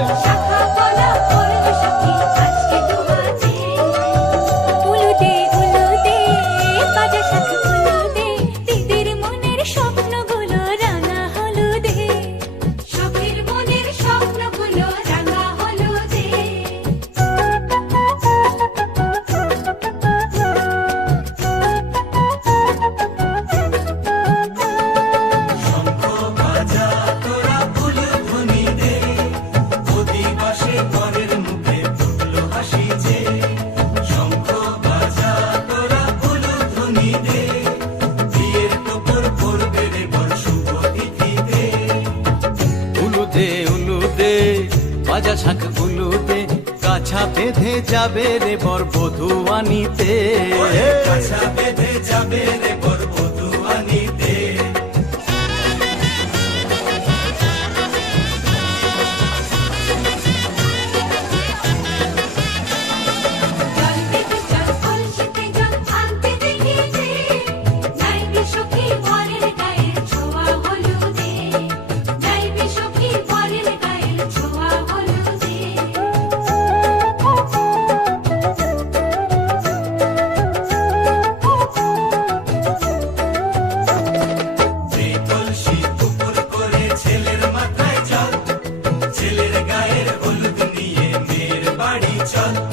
Hey! বাজা শাঁখ ফুলুতে কাছা বেঁধে যাবে রে বর বধুয়ানিতে কাছা বেঁধে যাবে রে Chan.